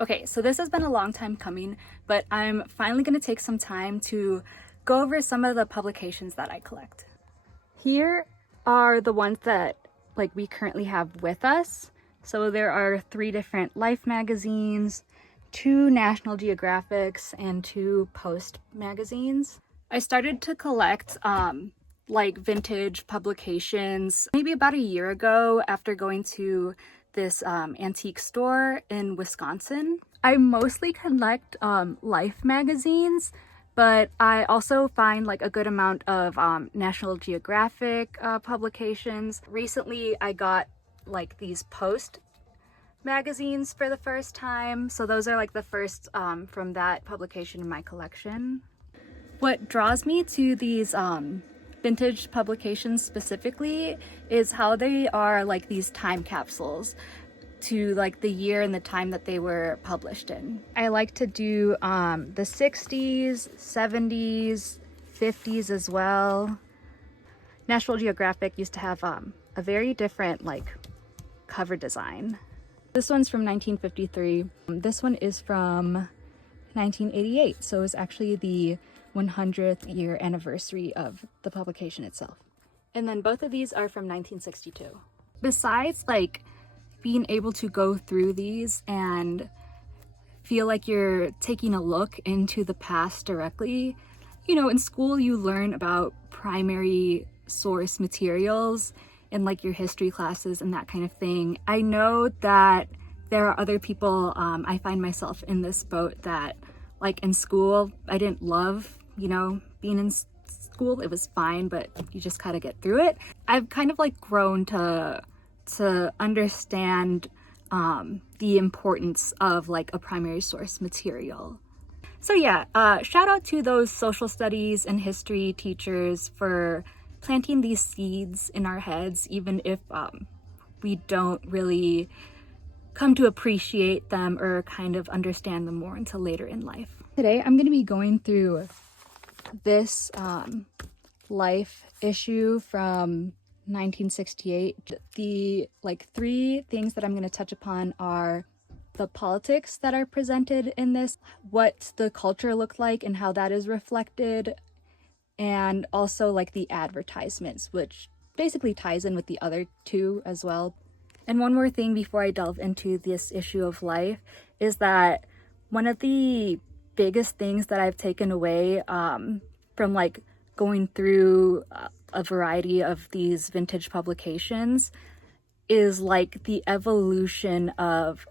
Okay, so this has been a long time coming, but I'm finally going to take some time to go over some of the publications that I collect. Here are the ones that we currently have with us. So there are 3 different Life magazines, 2 National Geographics, and 2 Post magazines. I started to collect vintage publications maybe about a year ago after going to this antique store in Wisconsin. I mostly collect Life magazines, but I also find a good amount of National Geographic publications. Recently I got these Post magazines for the first time, so those are the first from that publication in my collection. What draws me to these vintage publications specifically is how they are these time capsules to the year and the time that they were published in. I like to do the 60s, 70s, 50s as well. National Geographic used to have a very different cover design. This one's from 1953. This one is from 1988, so it's actually the 100th year anniversary of the publication itself. And then both of these are from 1962. Besides being able to go through these and feel like you're taking a look into the past directly, in school you learn about primary source materials in your history classes and that kind of thing. I know that there are other people, I find myself in this boat, that in school I didn't love being in school. It was fine, but you just kind of get through it. I've kind of grown to understand the importance of a primary source material. So yeah, shout out to those social studies and history teachers for planting these seeds in our heads, even if we don't really come to appreciate them or kind of understand them more until later in life. Today I'm going to be going through this Life issue from 1968. The 3 things that I'm going to touch upon are the politics that are presented in this, what the culture looked like and how that is reflected, and also the advertisements, which basically ties in with the other 2 as well. And one more thing before I delve into this issue of Life is that one of the biggest things that I've taken away from going through a variety of these vintage publications is the evolution of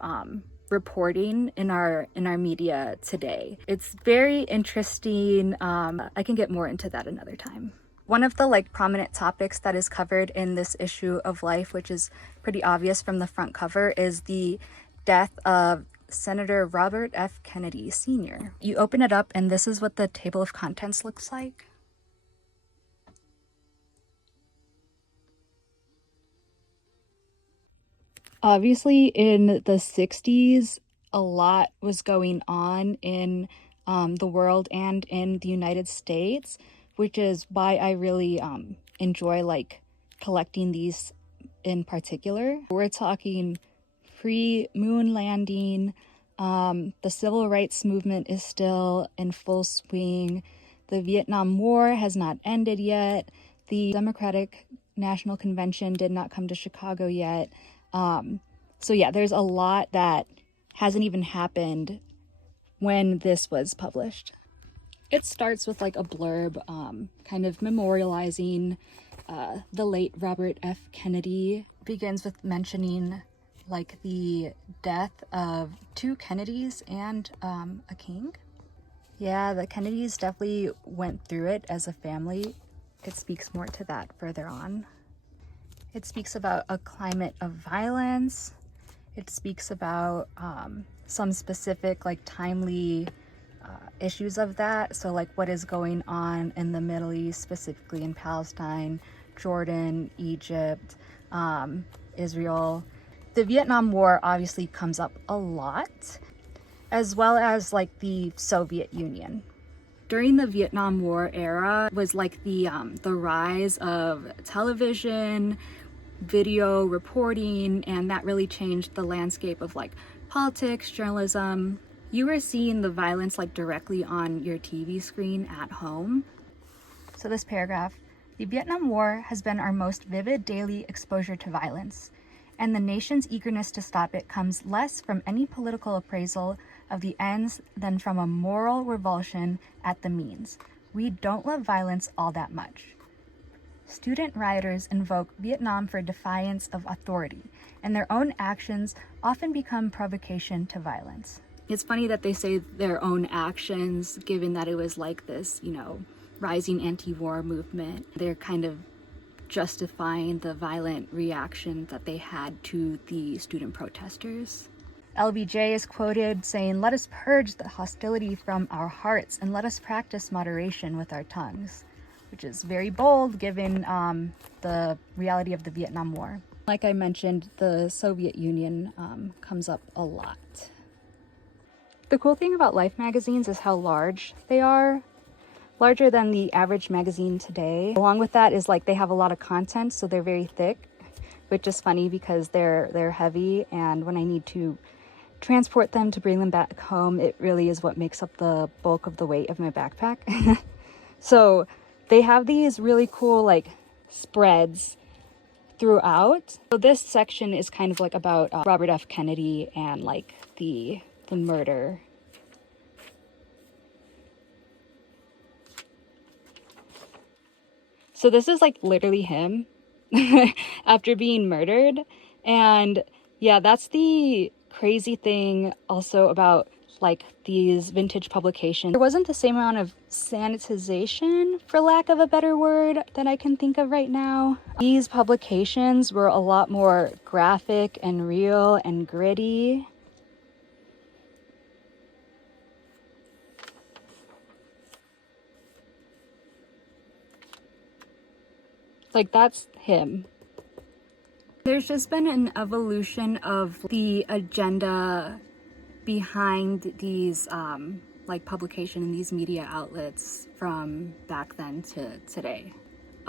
reporting in our media today. It's very interesting. I can get more into that another time. One of the prominent topics that is covered in this issue of Life, which is pretty obvious from the front cover, is the death of Senator Robert F. Kennedy Sr. You open it up and this is what the table of contents looks like. Obviously in the 60s, a lot was going on in the world and in the United States, which is why I really enjoy collecting these in particular. We're talking pre-moon landing, the civil rights movement is still in full swing, the Vietnam War has not ended yet, the Democratic National Convention did not come to Chicago yet. So yeah, there's a lot that hasn't even happened when this was published. It starts with a blurb kind of memorializing the late Robert F. Kennedy. Begins with mentioning the death of 2 Kennedys and a king. Yeah, the Kennedys definitely went through it as a family. It speaks more to that further on. It speaks about a climate of violence. It speaks about some specific timely issues of that. So what is going on in the Middle East, specifically in Palestine, Jordan, Egypt, Israel. The Vietnam War obviously comes up a lot, as well as the Soviet Union. During the Vietnam War era was the rise of television, video reporting, and that really changed the landscape of politics, journalism, you were seeing the violence like directly on your TV screen at home. So this paragraph, the Vietnam War has been our most vivid daily exposure to violence, and the nation's eagerness to stop it comes less from any political appraisal of the ends than from a moral revulsion at the means. We don't love violence all that much. Student rioters invoke Vietnam for defiance of authority, and their own actions often become provocation to violence. It's funny that they say their own actions, given that it was like this, rising anti-war movement. They're kind of justifying the violent reaction that they had to the student protesters. LBJ is quoted saying, "Let us purge the hostility from our hearts and let us practice moderation with our tongues," which is very bold given the reality of the Vietnam War. Like I mentioned, the Soviet Union comes up a lot. The cool thing about Life magazines is how large they are. Larger than the average magazine today. Along with that is like they have a lot of content, so they're very thick, which is funny because they're heavy, and when I need to transport them to bring them back home, it really is what makes up the bulk of the weight of my backpack. So they have these really cool like spreads throughout. So this section is kind of like about Robert F. Kennedy and like the murder. So this is like literally him after being murdered. And yeah, that's the crazy thing also about like these vintage publications. There wasn't the same amount of sanitization, for lack of a better word, that I can think of right now. These publications were a lot more graphic and real and gritty. Like, that's him. There's just been an evolution of the agenda behind these like publication and these media outlets from back then to today.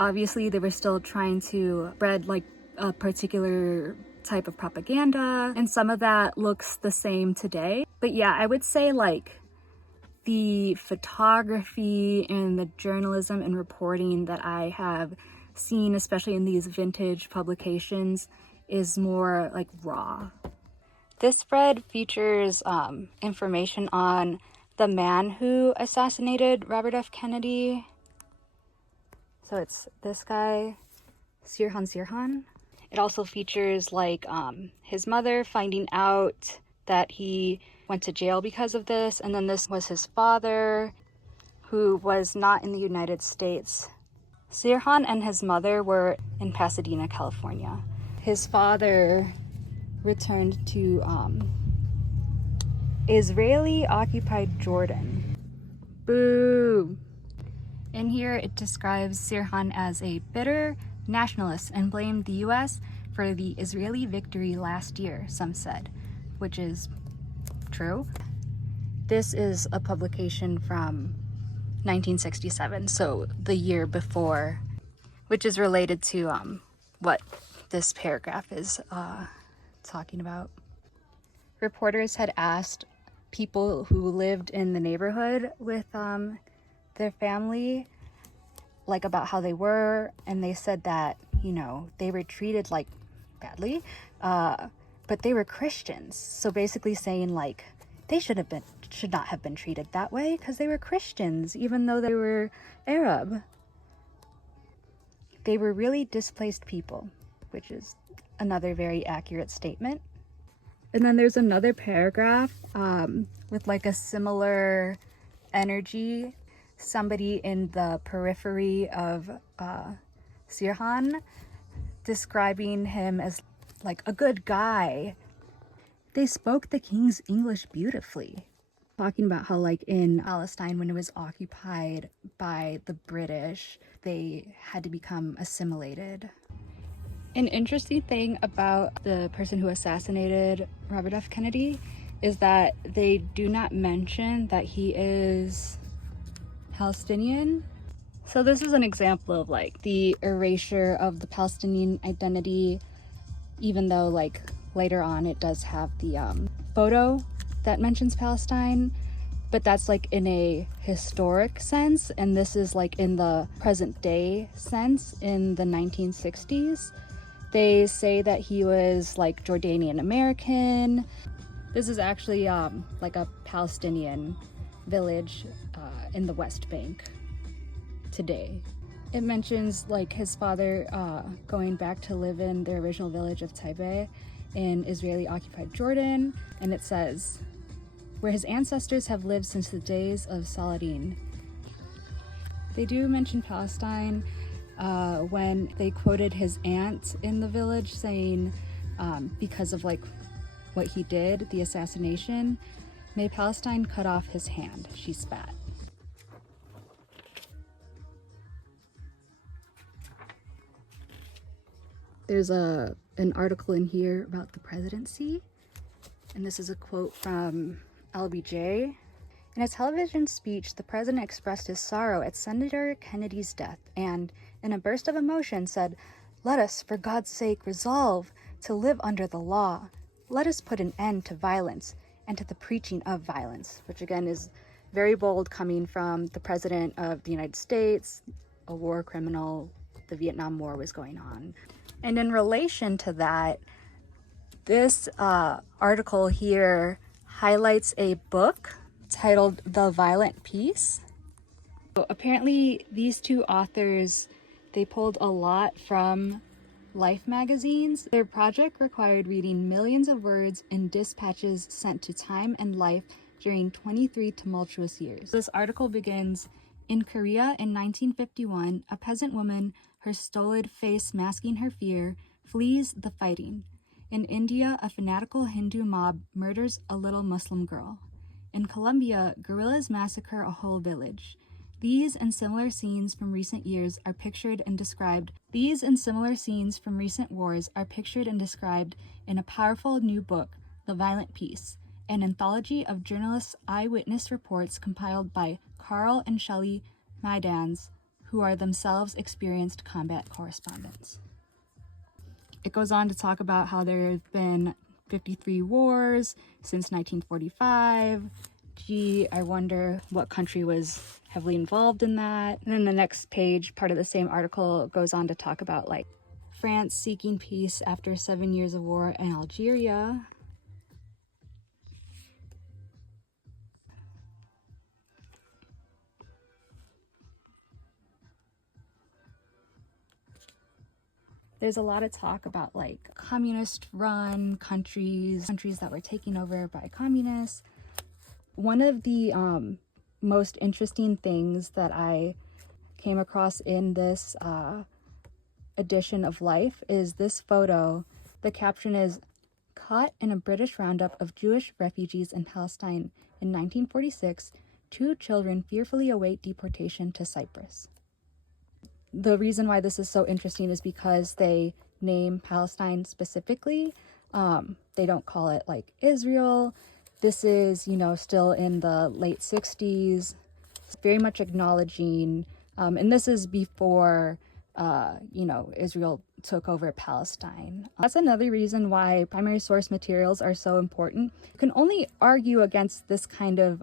Obviously, they were still trying to spread like a particular type of propaganda, and some of that looks the same today. But yeah, I would say like the photography and the journalism and reporting that I have seen, especially in these vintage publications, is more like raw. This spread features information on the man who assassinated Robert F. Kennedy. So it's this guy, Sirhan. It also features like his mother finding out that he went to jail because of this, and then this was his father, who was not in the United States. Sirhan and his mother were in Pasadena, California. His father returned to Israeli-occupied Jordan. Boo! In here, it describes Sirhan as a bitter nationalist and blamed the US for the Israeli victory last year, some said, which is true. This is a publication from 1967, so the year before, which is related to what this paragraph is talking about. Reporters had asked people who lived in the neighborhood with their family like about how they were, and they said that, you know, they were treated like badly, but they were Christians, so basically saying like they should not have been treated that way because they were Christians, even though they were Arab. They were really displaced people, which is another very accurate statement. And then there's another paragraph with like a similar energy. Somebody in the periphery of Sirhan describing him as like a good guy. They spoke the king's English beautifully. Talking about how like in Palestine, when it was occupied by the British, they had to become assimilated. An interesting thing about the person who assassinated Robert F. Kennedy is that they do not mention that he is Palestinian. So this is an example of like the erasure of the Palestinian identity, even though like later on it does have the photo that mentions Palestine, but that's like in a historic sense, and this is like in the present day sense in the 1960s. They say that he was like Jordanian American. This is actually like a Palestinian village in the West Bank today. It mentions like his father going back to live in their original village of Taibeh in Israeli-occupied Jordan, and it says, where his ancestors have lived since the days of Saladin. They do mention Palestine when they quoted his aunt in the village saying, because of like what he did, the assassination, may Palestine cut off his hand, she spat. There's an article in here about the presidency, and this is a quote from LBJ. In a television speech, the president expressed his sorrow at Senator Kennedy's death and, in a burst of emotion, said, "Let us, for God's sake, resolve to live under the law. Let us put an end to violence and to the preaching of violence," which again is very bold coming from the president of the United States, a war criminal. The Vietnam War was going on. And in relation to that, this article here highlights a book titled The Violent Peace. So apparently these two authors, they pulled a lot from Life magazines. Their project required reading millions of words in dispatches sent to Time and Life during 23 tumultuous years. This article begins, in Korea in 1951, a peasant woman, her stolid face masking her fear, flees the fighting. In India, a fanatical Hindu mob murders a little Muslim girl. In Colombia, guerrillas massacre a whole village. These and similar scenes from recent years are pictured and described. These and similar scenes from recent wars are pictured and described in a powerful new book, The Violent Peace, an anthology of journalists' eyewitness reports compiled by Carl and Shelley Maidans, who are themselves experienced combat correspondents. It goes on to talk about how there have been 53 wars since 1945. Gee, I wonder what country was heavily involved in that. And then the next page, part of the same article, goes on to talk about like France seeking peace after 7 years of war in Algeria. There's a lot of talk about like communist-run countries that were taken over by communists. One of the most interesting things that I came across in this edition of Life is this photo. The caption is, "Caught in a British roundup of Jewish refugees in Palestine in 1946, 2 children fearfully await deportation to Cyprus." The reason why this is so interesting is because they name Palestine specifically. They don't call it like Israel. This is, you know, still in the late 60s. It's very much acknowledging, and this is before, you know, Israel took over Palestine. That's another reason why primary source materials are so important. You can only argue against this kind of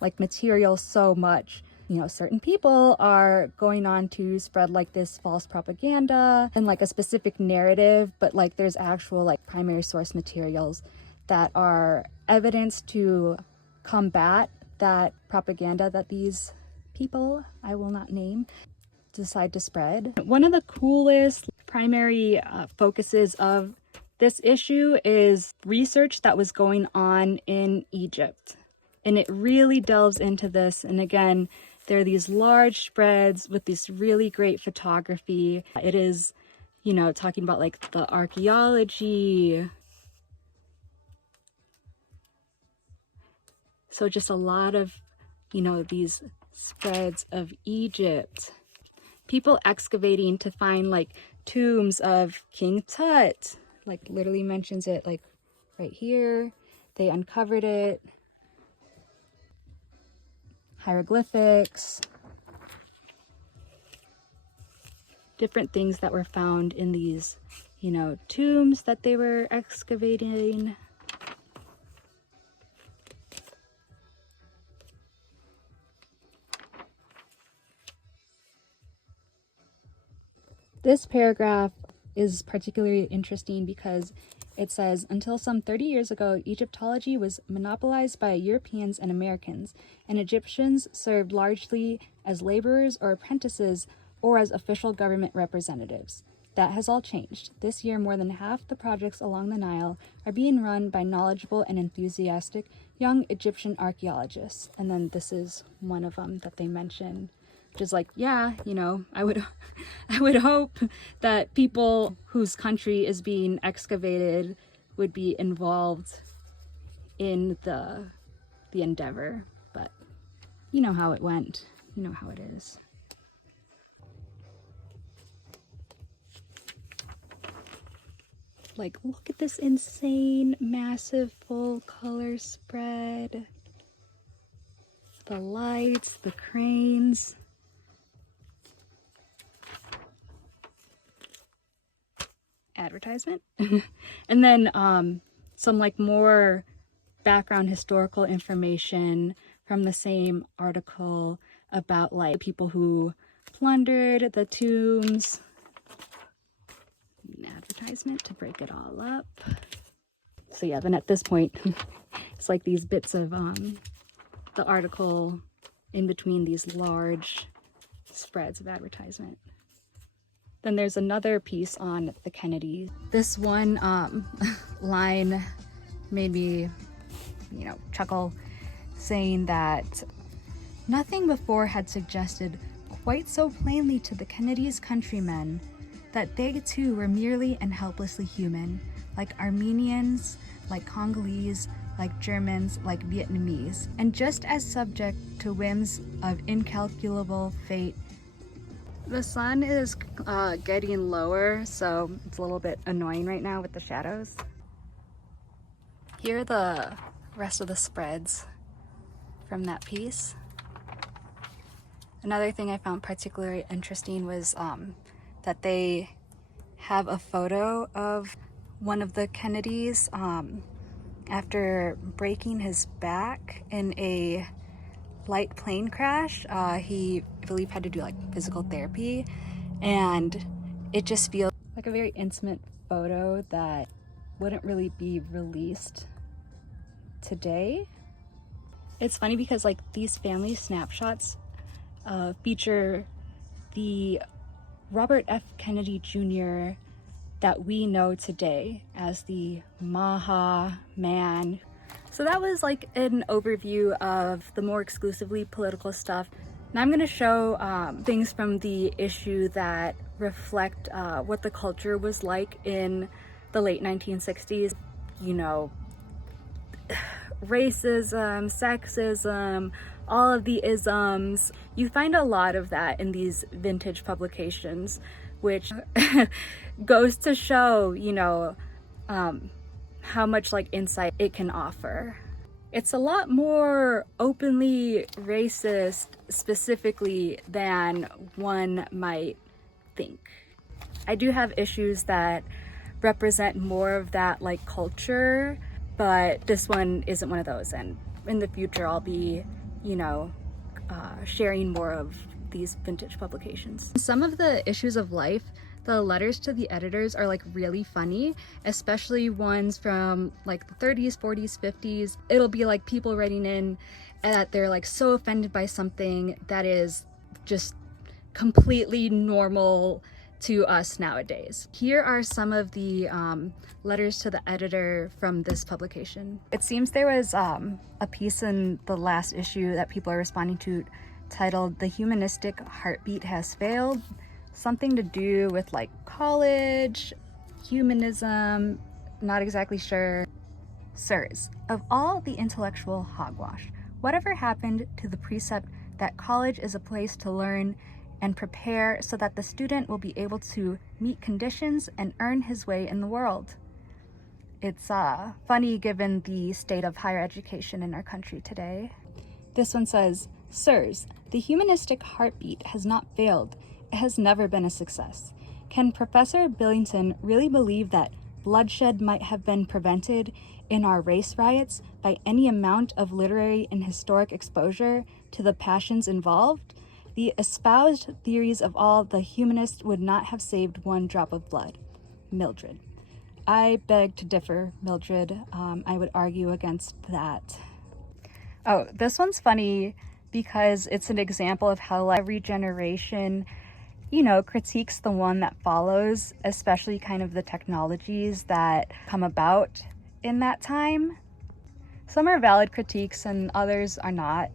like material so much. You know, certain people are going on to spread like this false propaganda and like a specific narrative, but like there's actual like primary source materials that are evidence to combat that propaganda that these people, I will not name, decide to spread. One of the coolest primary focuses of this issue is research that was going on in Egypt. And it really delves into this. And again, there are these large spreads with this really great photography. It is, you know, talking about like the archaeology. So just a lot of, you know, these spreads of Egypt. People excavating to find like tombs of King Tut. Like literally mentions it like right here. They uncovered it. Hieroglyphics, different things that were found in these, you know, tombs that they were excavating. This paragraph is particularly interesting because it says, until some 30 years ago, Egyptology was monopolized by Europeans and Americans, and Egyptians served largely as laborers or apprentices or as official government representatives. That has all changed. This year, more than half the projects along the Nile are being run by knowledgeable and enthusiastic young Egyptian archaeologists. And then this is one of them that they mention, which is like, yeah, you know, I would hope that people whose country is being excavated would be involved in the endeavor, but you know how it went. You know how it is. Like, look at this insane, massive, full color spread. The lights, the cranes. Advertisement. And then some like more background historical information from the same article about like people who plundered the tombs. An advertisement to break it all up. So yeah, then at this point it's like these bits of the article in between these large spreads of advertisement. Then there's another piece on the Kennedys. This one line made me, you know, chuckle, saying that nothing before had suggested quite so plainly to the Kennedys' countrymen that they too were merely and helplessly human, like Armenians, like Congolese, like Germans, like Vietnamese, and just as subject to whims of incalculable fate. The sun is getting lower, so it's a little bit annoying right now with the shadows. Here are the rest of the spreads from that piece. Another thing I found particularly interesting was that they have a photo of one of the Kennedys after breaking his back in a light plane crash. He, I believe, had to do like physical therapy, and it just feels like a very intimate photo that wouldn't really be released today. It's funny because like these family snapshots feature the Robert F. Kennedy Jr. that we know today as the Maha Man. So that was like an overview of the more exclusively political stuff. Now I'm going to show things from the issue that reflect what the culture was like in the late 1960s. You know, racism, sexism, all of the isms. You find a lot of that in these vintage publications, which goes to show, you know, how much like insight it can offer. It's a lot more openly racist specifically than one might think. I do have issues that represent more of that like culture, but this one isn't one of those, and in the future I'll be, you know, sharing more of these vintage publications. Some of the issues of life, the letters to the editors are like really funny, especially ones from like the 30s, 40s, 50s. It'll be like people writing in that they're like so offended by something that is just completely normal to us nowadays. Here are some of the letters to the editor from this publication. It seems there was a piece in the last issue that people are responding to titled "The Humanistic Heartbeat Has Failed." Something to do with like college, humanism, not exactly sure. Sirs, of all the intellectual hogwash, whatever happened to the precept that college is a place to learn and prepare so that the student will be able to meet conditions and earn his way in the world? It's funny given the state of higher education in our country today. This one says, "Sirs, the humanistic heartbeat has not failed. It has never been a success. Can Professor Billington really believe that bloodshed might have been prevented in our race riots by any amount of literary and historic exposure to the passions involved? The espoused theories of all the humanists would not have saved one drop of blood. Mildred. I beg to differ, Mildred. I would argue against that. Oh, this one's funny because it's an example of how like, every generation, you know, critiques the one that follows, especially kind of the technologies that come about in that time. Some are valid critiques and others are not.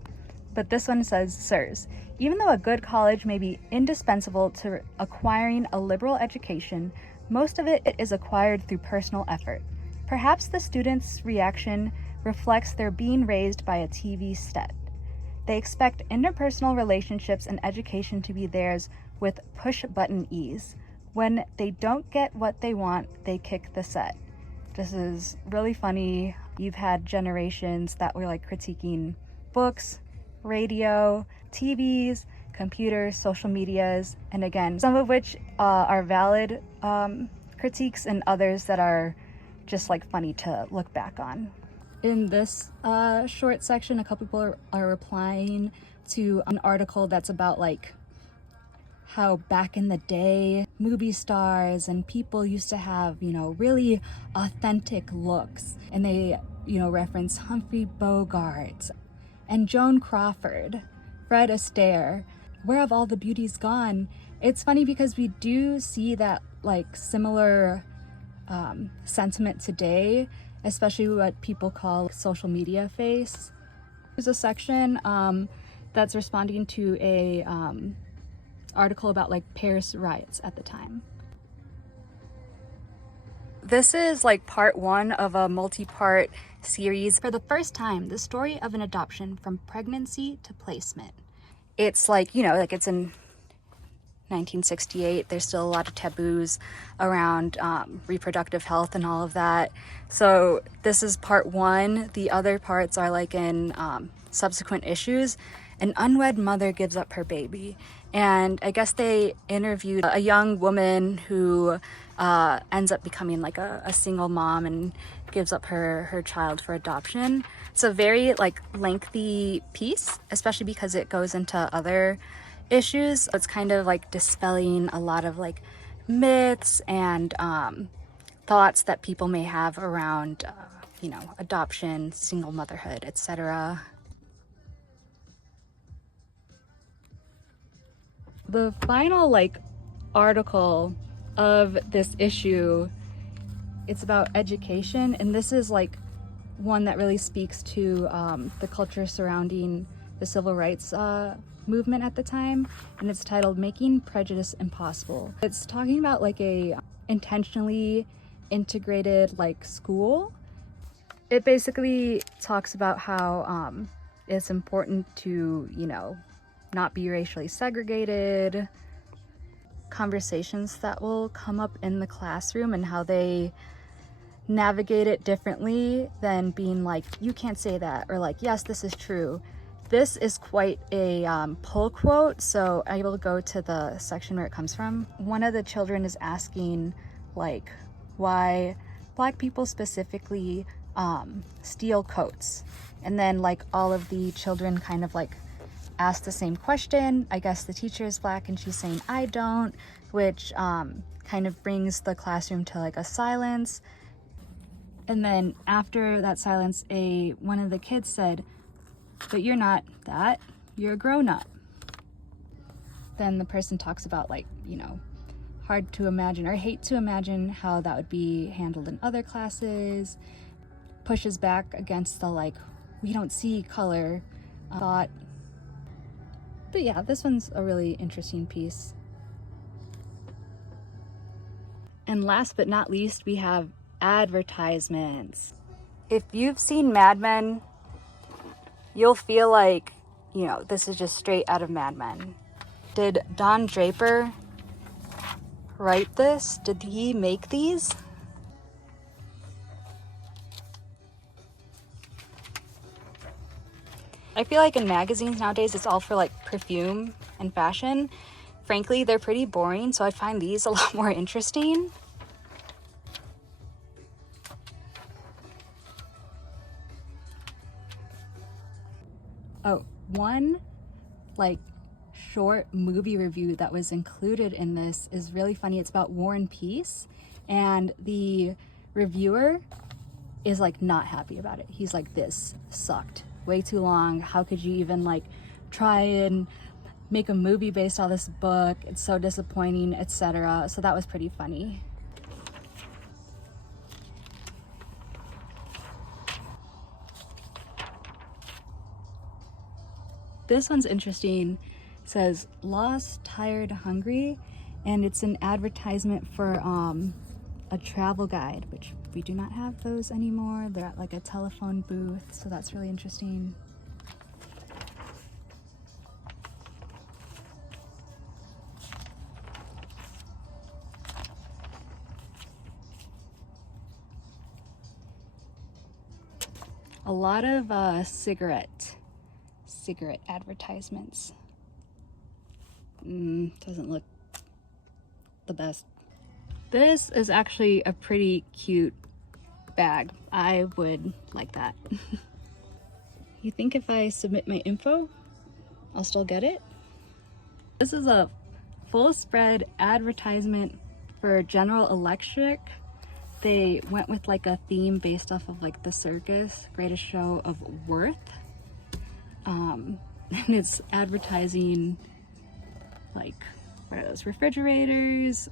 But this one says, sirs, even though a good college may be indispensable to acquiring a liberal education, most of it is acquired through personal effort. Perhaps the student's reaction reflects their being raised by a TV set. They expect interpersonal relationships and education to be theirs with push-button ease. When they don't get what they want, they kick the set. This is really funny. You've had generations that were like critiquing books, radio, TVs, computers, social medias, and again, some of which are valid critiques and others that are just like funny to look back on. In this short section, a couple people are replying to an article that's about like how back in the day, movie stars and people used to have, you know, really authentic looks. And they, you know, reference Humphrey Bogart and Joan Crawford, Fred Astaire. Where have all the beauties gone? It's funny because we do see that like similar sentiment today, especially what people call social media face. There's a section that's responding to a article about like Paris riots at the time. This is like part one of a multi-part series. For the first time, the story of an adoption from pregnancy to placement. It's like, you know, like it's in 1968. There's still a lot of taboos around reproductive health and all of that. So this is part one. The other parts are like in subsequent issues. An unwed mother gives up her baby. And I guess they interviewed a young woman who ends up becoming like a single mom and gives up her child for adoption. It's a very like lengthy piece, especially because it goes into other issues. It's kind of like dispelling a lot of like myths and thoughts that people may have around, you know, adoption, single motherhood, etc. The final like article of this issue, it's about education, and this is like one that really speaks to the culture surrounding the civil rights movement at the time, and it's titled Making Prejudice Impossible. It's talking about like a intentionally integrated like school. It basically talks about how it's important to, you know, not be racially segregated, conversations that will come up in the classroom and how they navigate it differently than being like, you can't say that, or like, yes, this is true. This is quite a pull quote, so I will go to the section where it comes from. One of the children is asking like why Black people specifically steal coats, and then like all of the children kind of like ask the same question. I guess the teacher is Black and she's saying I don't, which kind of brings the classroom to like a silence. And then after that silence, one of the kids said, but you're not that, you're a grown-up. Then the person talks about like, you know, hard to imagine or hate to imagine how that would be handled in other classes, pushes back against the like, we don't see color thought. But yeah, this one's a really interesting piece. And last but not least, we have advertisements. If you've seen Mad Men, you'll feel like, you know, this is just straight out of Mad Men. Did Don Draper write this? Did he make these? I feel like in magazines nowadays, it's all for like perfume and fashion. Frankly, they're pretty boring, so I find these a lot more interesting. Oh, one like short movie review that was included in this is really funny. It's about War and Peace, and the reviewer is like not happy about it. He's like, this sucked, way too long. How could you even like try and make a movie based on this book? It's so disappointing, etc. So that was pretty funny. This one's interesting. It says lost, tired, hungry, and it's an advertisement for a travel guide, which we do not have those anymore. They're at like a telephone booth, so that's really interesting. A lot of cigarette advertisements. Doesn't look the best. This is actually a pretty cute bag. I would like that. You think if I submit my info, I'll still get it? This is a full spread advertisement for General Electric. They went with like a theme based off of like the circus, greatest show of Worth. And it's advertising like, what are those, refrigerators,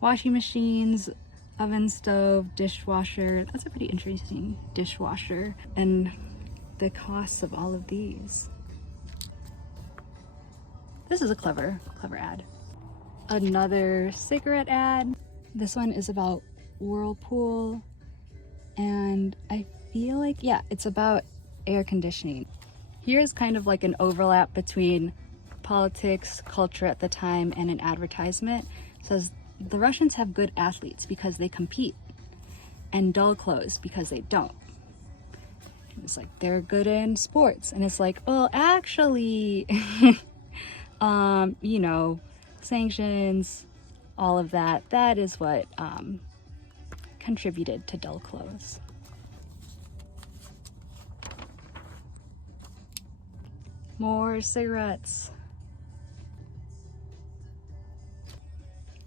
washing machines, oven, stove, dishwasher. That's a pretty interesting dishwasher, and the costs of all of these. This is a clever ad. Another cigarette ad. This one is about Whirlpool, and I feel like, yeah, it's about air conditioning. Here's kind of like an overlap between politics, culture at the time, and an advertisement. It says the Russians have good athletes because they compete, and dull clothes because they don't. And it's like they're good in sports, and it's like, well, actually, you know, sanctions, all of that, that is what contributed to dull clothes. More cigarettes.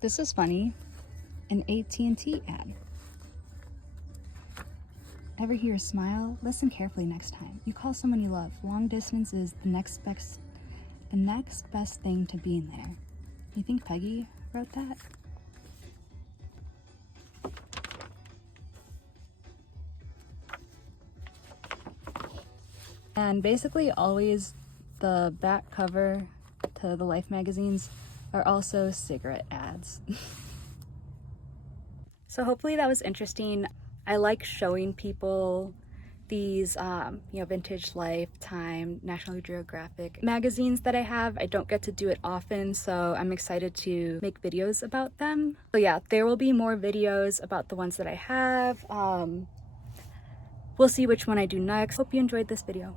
This is funny. An AT&T ad. Ever hear a smile? Listen carefully next time. You call someone you love. Long distance is the next best thing to being there. You think Peggy wrote that? And basically always the back cover to the Life magazines are also cigarette ads. So hopefully that was interesting. I like showing people these vintage Life, Time, National Geographic magazines that I have. I don't get to do it often, so I'm excited to make videos about them. So yeah, there will be more videos about the ones that I have. We'll see which one I do next. Hope you enjoyed this video.